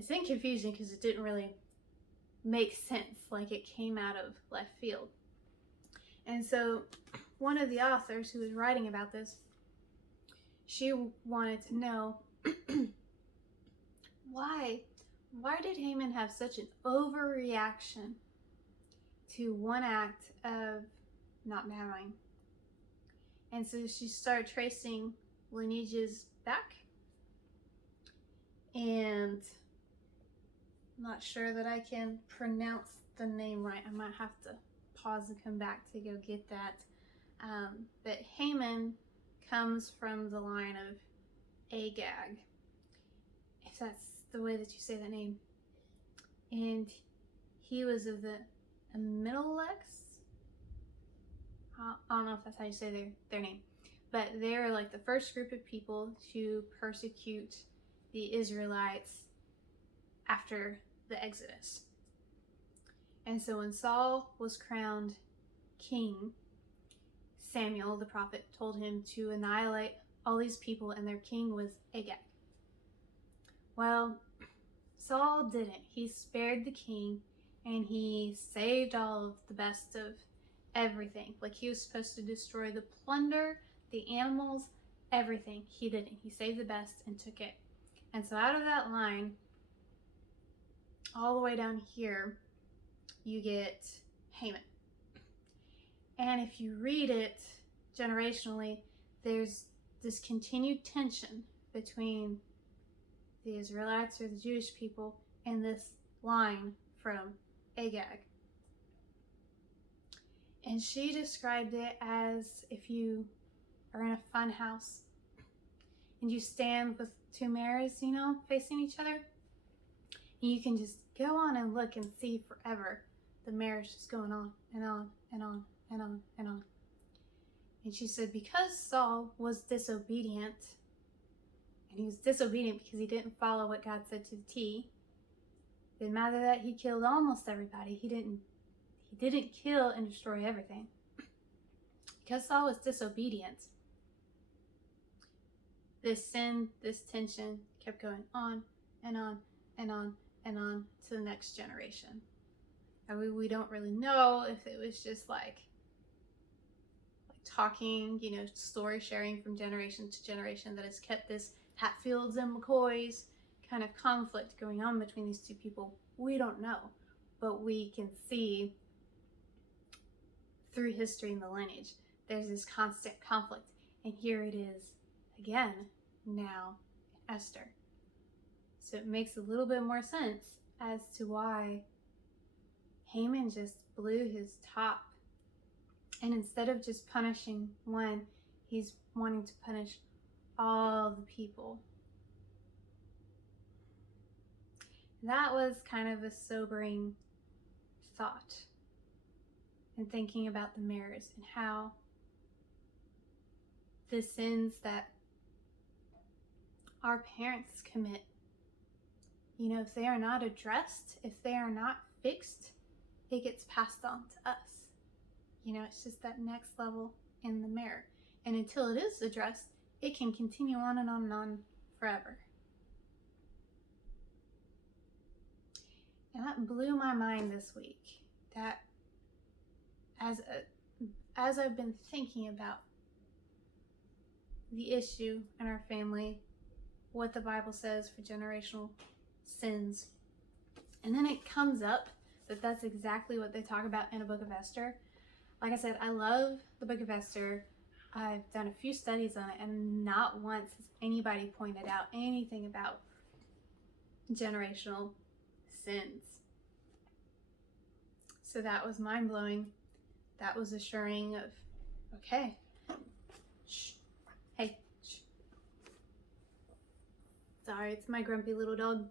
it's in confusion because it didn't really make sense, like it came out of left field. And so one of the authors who was writing about this, she wanted to know why did Haman have such an overreaction to one act of not bowing? And so she started tracing lineages back, and I'm not sure that I can pronounce the name right. I might have to pause and come back to go get that. But Haman comes from the line of Agag, if that's the way that you say that name. And he was of the Amalekites. I don't know if that's how you say their name. But they're like the first group of people to persecute the Israelites after the Exodus. And so when Saul was crowned king, Samuel the prophet told him to annihilate all these people, and their king was Agag. Well, Saul didn't. He spared the king, and he saved all of the best of everything. Like, he was supposed to destroy the plunder, the animals, everything. He didn't. He saved the best and took it. And so out of that line, all the way down here, you get Haman. And if you read it generationally, there's this continued tension between the Israelites, or the Jewish people, and this line from Agag. And she described it as if you are in a fun house and you stand with two mirrors, facing each other, and you can just go on and look and see forever. The mirrors just going on and on and on and on and on. And she said because Saul was disobedient, and he was disobedient because he didn't follow what God said to the T, didn't matter that he killed almost everybody. He didn't kill and destroy everything. Because Saul was disobedient, this sin, this tension kept going on and on and on and on to the next generation. And we don't really know if it was just like talking, story sharing from generation to generation that has kept this Hatfields and McCoys kind of conflict going on between these two people. We don't know, but we can see through history and the lineage, there's this constant conflict. And here it is again now in Esther. So it makes a little bit more sense as to why Haman just blew his top. And instead of just punishing one, he's wanting to punish all the people. That was kind of a sobering thought. And thinking about the mirrors and how the sins that our parents commit, if they are not addressed, if they are not fixed, it gets passed on to us. It's just that next level in the mirror. And until it is addressed, it can continue on and on and on forever. And that blew my mind this week. That as I've been thinking about the issue in our family, what the Bible says for generational sins, and then it comes up that that's exactly what they talk about in the book of Esther. Like I said, I love the book of Esther. I've done a few studies on it, and not once has anybody pointed out anything about generational sins. So that was mind-blowing. That was assuring of, okay, shh, hey, shh. Sorry, it's my grumpy little dog.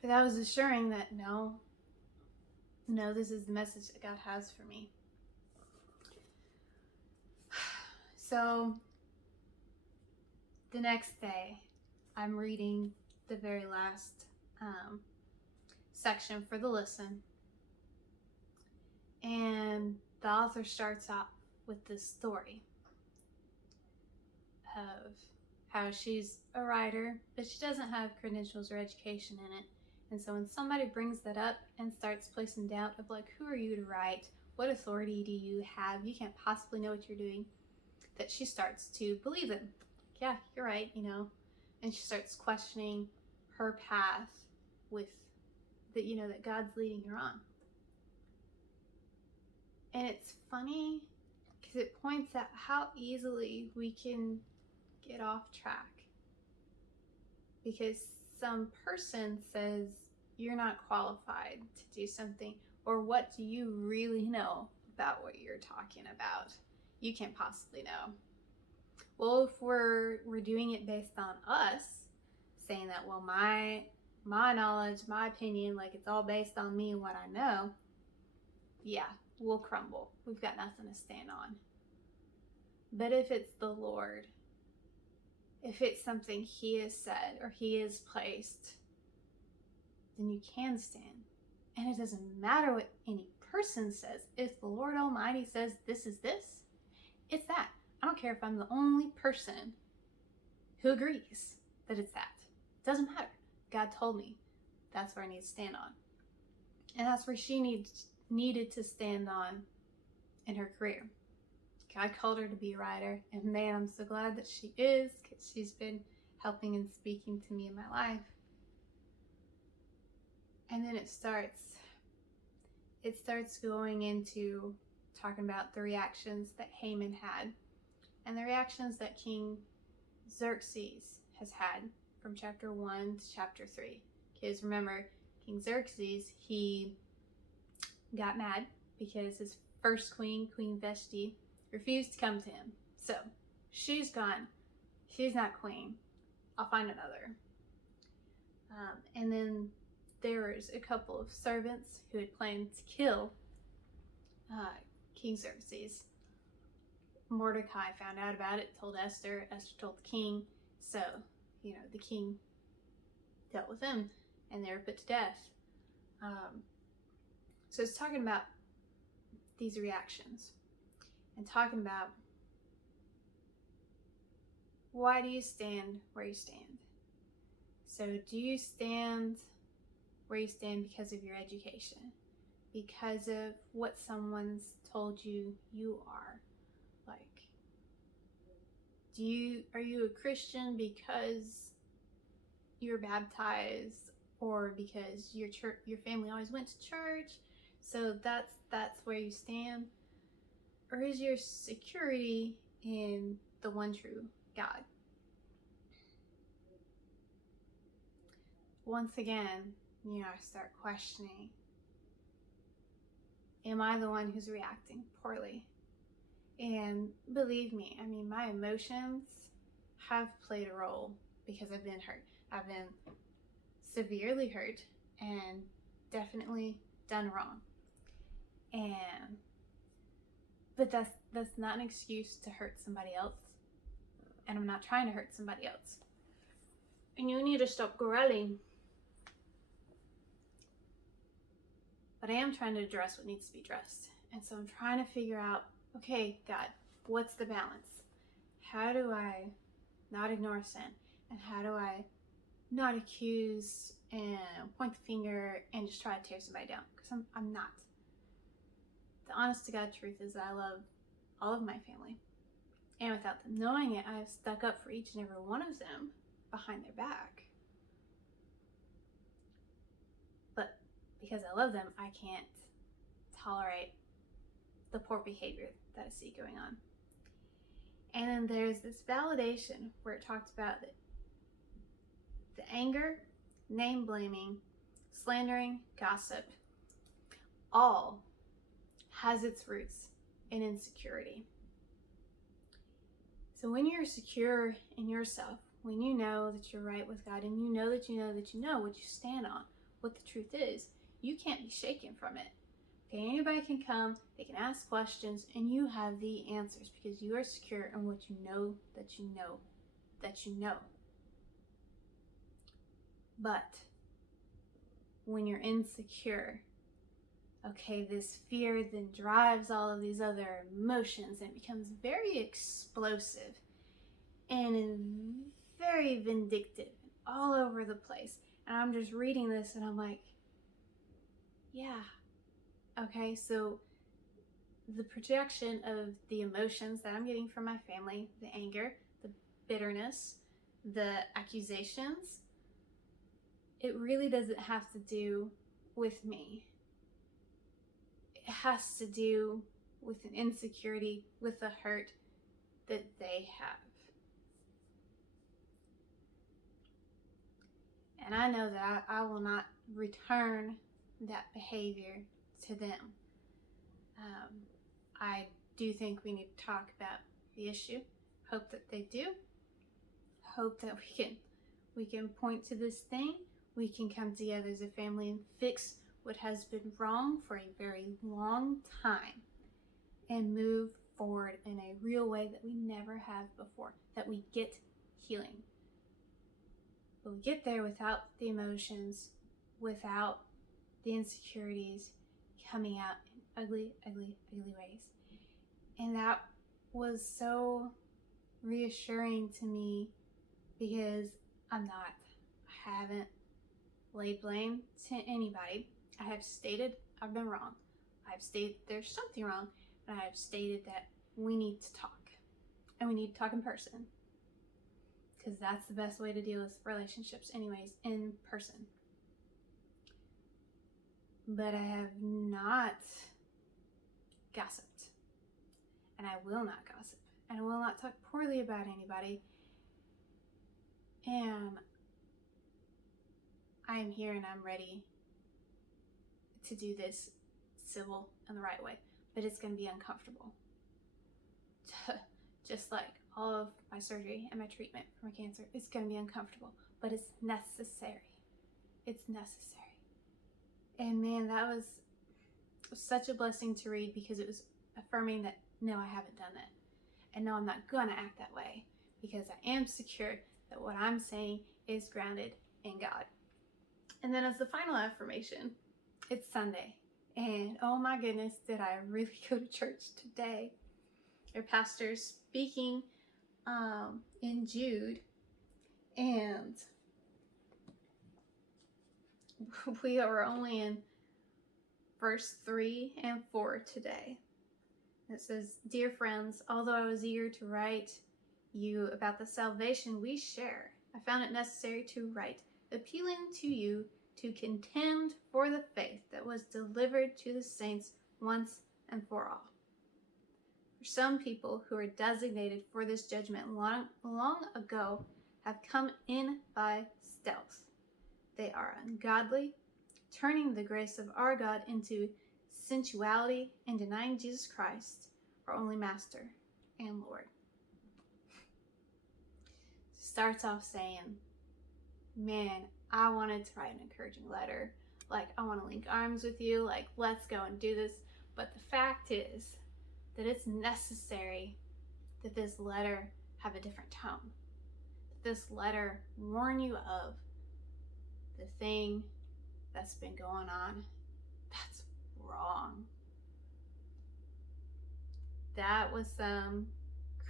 But that was assuring that no, this is the message that God has for me. So the next day, I'm reading the very last section for the listen. And the author starts out with this story of how she's a writer, but she doesn't have credentials or education in it. And so when somebody brings that up and starts placing doubt of like, who are you to write? What authority do you have? You can't possibly know what you're doing. That she starts to believe them. Yeah, you're right, And she starts questioning her path with that, that God's leading her on. And it's funny because it points out how easily we can get off track. Because some person says you're not qualified to do something, or what do you really know about what you're talking about? You can't possibly know. Well, if we're doing it based on us, saying that, well, my knowledge, my opinion, like it's all based on me and what I know, yeah, we'll crumble. We've got nothing to stand on. But if it's the Lord, if it's something He has said or He has placed, then you can stand. And it doesn't matter what any person says. If the Lord Almighty says this is this, it's that. I don't care if I'm the only person who agrees that it's that. It doesn't matter. God told me that's where I need to stand on. And that's where she needed to stand on in her career. God called her to be a writer, and man, I'm so glad that she is, because she's been helping and speaking to me in my life. And then it starts going into talking about the reactions that Haman had, and the reactions that King Xerxes has had from chapter 1 to chapter 3. Because remember, King Xerxes, he got mad because his first queen, Queen Vashti, refused to come to him. So, she's gone. She's not queen. I'll find another. And then there was a couple of servants who had planned to kill King Xerxes. Mordecai found out about it, told Esther. Esther told the king. So, the king dealt with them, and they were put to death. So it's talking about these reactions and talking about why do you stand where you stand? So do you stand where you stand because of your education? Because of what someone's told you you are? Like, are you a Christian because you're baptized, or because your family always went to church, so that's where you stand? Or is your security in the one true God? Once again, I start questioning, am I the one who's reacting poorly? And believe me, my emotions have played a role, because I've been hurt. I've been severely hurt and definitely done wrong. But that's not an excuse to hurt somebody else. And I'm not trying to hurt somebody else. And you need to stop growling. But I am trying to address what needs to be addressed. And so I'm trying to figure out, okay, God, what's the balance? How do I not ignore sin? And how do I not accuse and point the finger and just try to tear somebody down? Because I'm not. The honest to God truth is that I love all of my family. And without them knowing it, I have stuck up for each and every one of them behind their back. But because I love them, I can't tolerate the poor behavior that I see going on. And then there's this validation where it talks about the anger, name blaming, slandering, gossip, all has its roots in insecurity. So when you're secure in yourself, when you know that you're right with God, and you know that you know that you know what you stand on, what the truth is, you can't be shaken from it. Okay, anybody can come, they can ask questions, and you have the answers because you are secure in what you know that you know that you know. But when you're insecure, okay, this fear then drives all of these other emotions, and it becomes very explosive. And in very vindictive, all over the place. And I'm just reading this and I'm like, yeah, okay, so the projection of the emotions that I'm getting from my family, the anger, the bitterness, the accusations, it really doesn't have to do with me. It has to do with an insecurity, with a hurt that they have. And I know that I will not return that behavior to them. I do think we need to talk about the issue. Hope that they do. Hope that we can point to this thing. We can come together as a family and fix what has been wrong for a very long time and move forward in a real way that we never have before, that we get healing. But we get there without the emotions, without the insecurities coming out in ugly, ugly, ugly ways. And that was so reassuring to me because I haven't laid blame to anybody. I have stated I've been wrong. I've stated there's something wrong, and I have stated that we need to talk. And we need to talk in person. Because that's the best way to deal with relationships anyways, in person. But I have not gossiped. And I will not gossip. And I will not talk poorly about anybody. And I am here and I'm ready to do this civil and the right way. But it's going to be uncomfortable. Just like all of my surgery and my treatment for my cancer, it's going to be uncomfortable. But it's necessary. It's necessary. And man, that was such a blessing to read because it was affirming that no, I haven't done it. And no, I'm not going to act that way because I am secure that what I'm saying is grounded in God. And then as the final affirmation, it's Sunday. And oh my goodness, did I really go to church today. Our pastor's speaking in Jude. And we are only in verse 3 and 4 today. It says, "Dear friends, although I was eager to write you about the salvation we share, I found it necessary to write, appealing to you to contend for the faith that was delivered to the saints once and for all. For some people who are designated for this judgment long ago have come in by stealth. They are ungodly, turning the grace of our God into sensuality and denying Jesus Christ, our only Master and Lord." Starts off saying, man, I wanted to write an encouraging letter. Like, I want to link arms with you. Like, let's go and do this. But the fact is that it's necessary that this letter have a different tone. That this letter warn you of the thing that's been going on that's wrong. That was some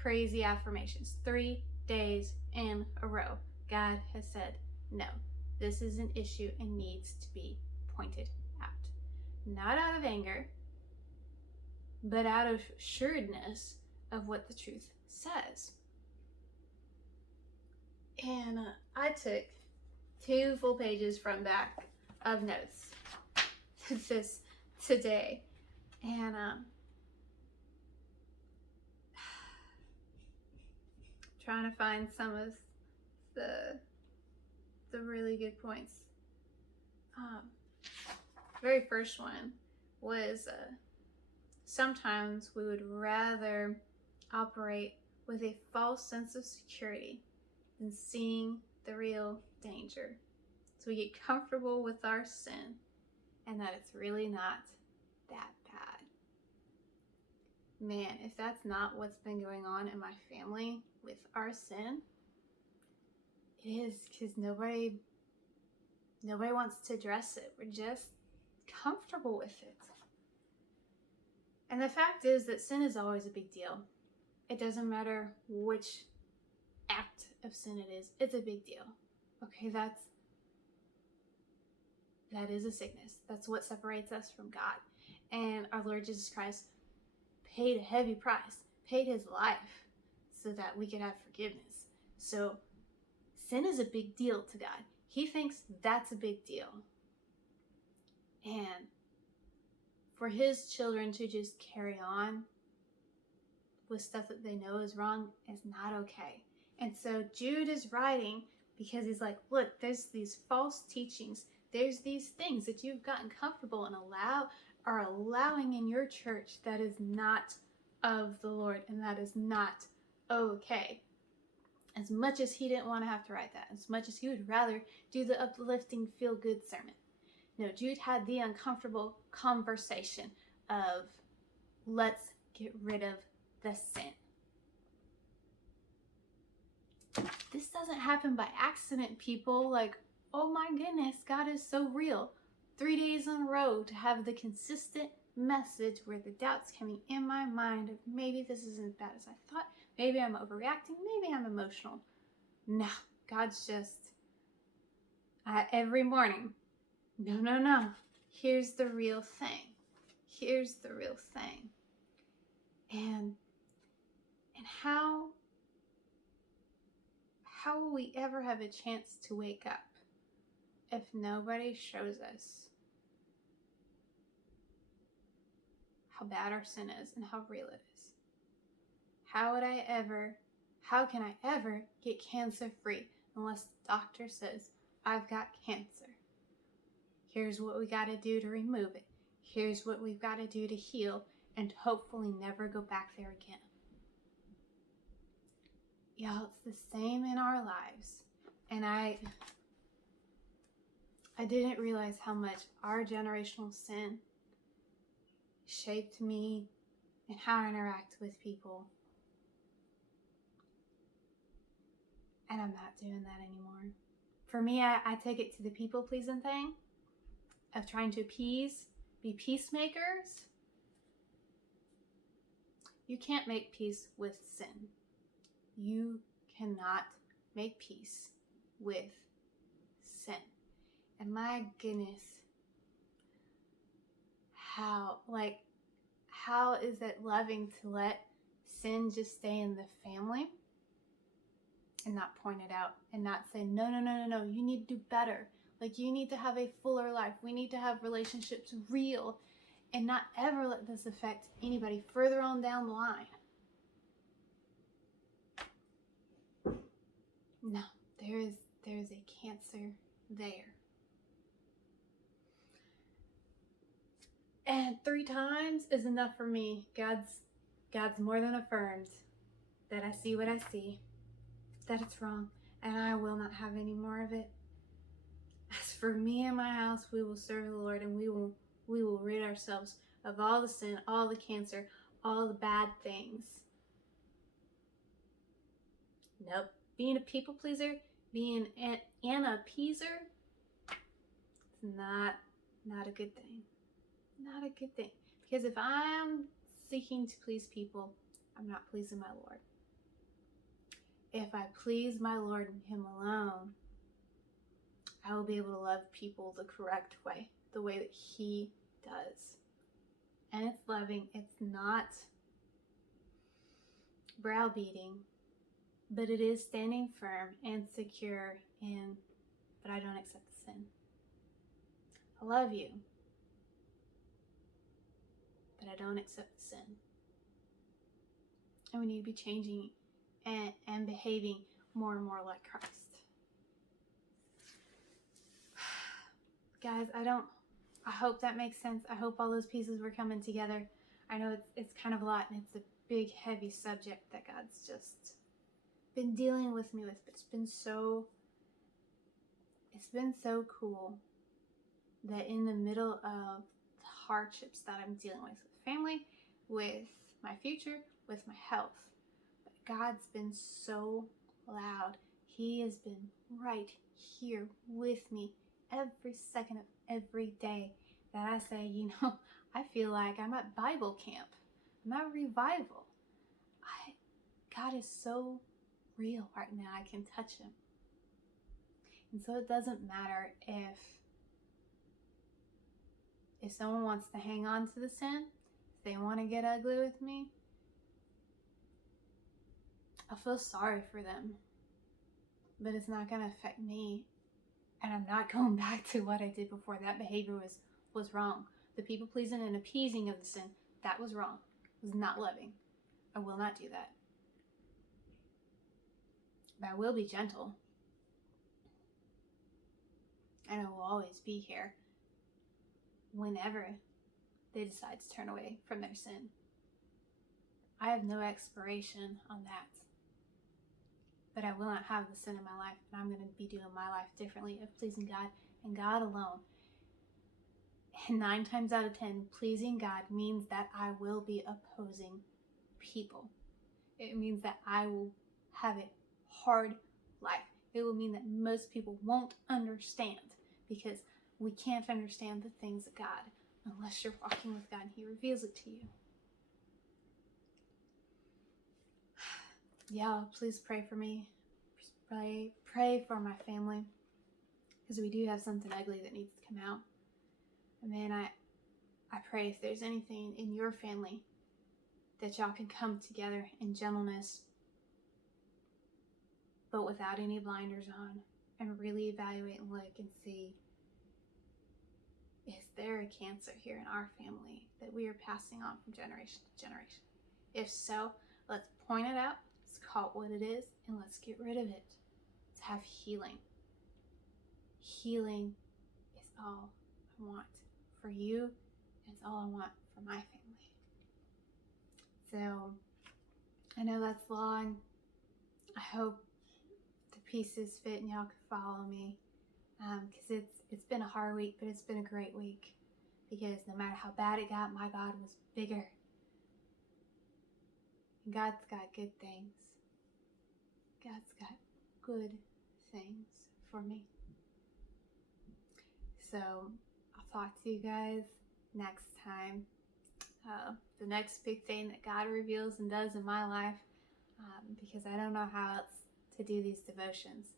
crazy affirmations. 3 days in a row, God has said, no, this is an issue and needs to be pointed out. Not out of anger, but out of assuredness of what the truth says. And I took 2 full pages from back of notes this today. And trying to find some of the really good points. Very first one was sometimes we would rather operate with a false sense of security than seeing the real danger. So we get comfortable with our sin and that it's really not that bad. Man, if that's not what's been going on in my family with our sin, it is because nobody wants to address it. We're just comfortable with it. And the fact is that sin is always a big deal. It doesn't matter which act of sin it is. It's a big deal. Okay, that is a sickness. That's what separates us from God. And our Lord Jesus Christ paid a heavy price, paid his life so that we could have forgiveness. So sin is a big deal to God. He thinks that's a big deal. And for his children to just carry on with stuff that they know is wrong is not okay. And so Jude is writing because he's like, look, there's these false teachings. There's these things that you've gotten comfortable and are allowing in your church that is not of the Lord, and that is not okay. As much as he didn't want to have to write that, as much as he would rather do the uplifting, feel-good sermon. No, Jude had the uncomfortable conversation of, let's get rid of the sin. This doesn't happen by accident, people. Like, oh my goodness, God is so real. 3 days in a row to have the consistent message where the doubt's coming in my mind of maybe this isn't as bad as I thought. Maybe I'm overreacting. Maybe I'm emotional. No, God's just, every morning, no. Here's the real thing. Here's the real thing. And how will we ever have a chance to wake up if nobody shows us how bad our sin is and how real it is? How can I ever get cancer free unless the doctor says I've got cancer? Here's what we got to do to remove it. Here's what we've got to do to heal and hopefully never go back there again. Y'all, it's the same in our lives. And I didn't realize how much our generational sin shaped me and how I interact with people. And I'm not doing that anymore. For me, I take it to the people-pleasing thing of trying to be peacemakers. You can't make peace with sin. You cannot make peace with sin. And my goodness, how is it loving to let sin just stay in the family and not point it out and not say, no, you need to do better. Like, you need to have a fuller life. We need to have relationships real and not ever let this affect anybody further on down the line. No, there is a cancer there. And 3 times is enough for me. God's more than affirmed that I see what I see, that it's wrong, and I will not have any more of it. As for me and my house, we will serve the Lord, and we will rid ourselves of all the sin, all the cancer, all the bad things. Nope. Being a people pleaser, being an appeaser, it's not a good thing. Not a good thing. Because if I'm seeking to please people, I'm not pleasing my Lord. If I please my Lord and him alone, I will be able to love people the correct way, the way that he does. And it's loving. It's not browbeating, but it is standing firm and secure but I don't accept the sin. I love you, but I don't accept the sin. And we need to be changing and behaving more and more like Christ. Guys, I hope that makes sense. I hope all those pieces were coming together. I know it's kind of a lot, and it's a big, heavy subject that God's just been dealing with me with, but it's been so cool that in the middle of the hardships that I'm dealing with family, with my future, with my health, God's been so loud. He has been right here with me every second of every day that I say, I feel like I'm at Bible camp. I'm at revival. God is so real right now. I can touch him. And so it doesn't matter if someone wants to hang on to the sin, if they want to get ugly with me, I feel sorry for them. But it's not going to affect me. And I'm not going back to what I did before. That behavior was wrong. The people pleasing and appeasing of the sin, that was wrong. It was not loving. I will not do that. But I will be gentle. And I will always be here whenever they decide to turn away from their sin. I have no expiration on that. But I will not have the sin in my life, and I'm going to be doing my life differently of pleasing God and God alone. And 9 times out of 10, pleasing God means that I will be opposing people. It means that I will have a hard life. It will mean that most people won't understand, because we can't understand the things of God unless you're walking with God and He reveals it to you. Yeah, please pray for me. Pray for my family, because we do have something ugly that needs to come out. And then I pray if there's anything in your family that y'all can come together in gentleness, but without any blinders on, and really evaluate and look and see, is there a cancer here in our family that we are passing on from generation to generation? If so, let's point it out, let's call it what it is, and let's get rid of it. Let's have healing. Healing is all I want for you, and it's all I want for my family. So, I know that's long. I hope the pieces fit and y'all can follow me, because it's been a hard week, but it's been a great week, because no matter how bad it got, my God was bigger. And God's got good things. God's got good things for me. So I'll talk to you guys next time. The next big thing that God reveals and does in my life, because I don't know how else to do these devotions.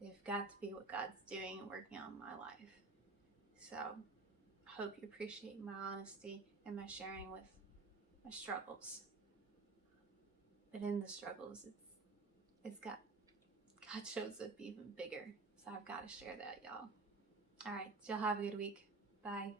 They've got to be what God's doing and working on in my life. So I hope you appreciate my honesty and my sharing with my struggles. But in the struggles, it's got, God shows up even bigger. So I've got to share that, y'all. All right, y'all have a good week. Bye.